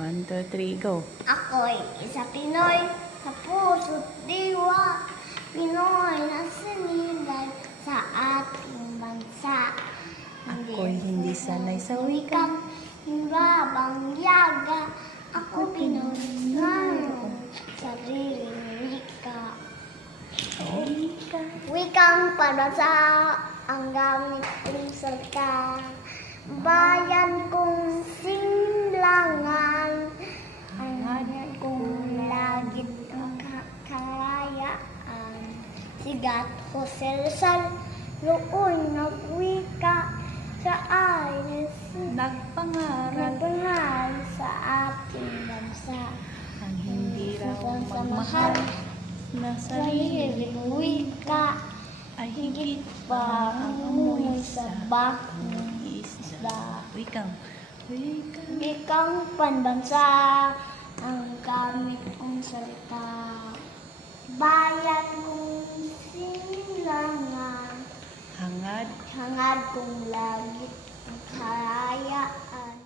1, 2, 3, go. Ako'y isa Pinoy sa puso't diwa. Pinoy na sinilay sa ating bansa. Ako'y hindi sanay sa wikang hirabang yaga. Ako Pinoy na sariling wika. Wikang paransa ang gamit kong salita. Bayan kong simlangan, hangad kong lagit ang kalayaan. Sigat Jose Rizal, noon nagwika sa ayon nagpangaral sa ating bansa. ang hindi raw Pagmamahal na sariling wika ay higit pa ang amoy sa bakong isda. Wikang Wikang panbansa ang gamit kong salita. Bayan kong sinilangan, hangad hangad kong langit ang kalayaan.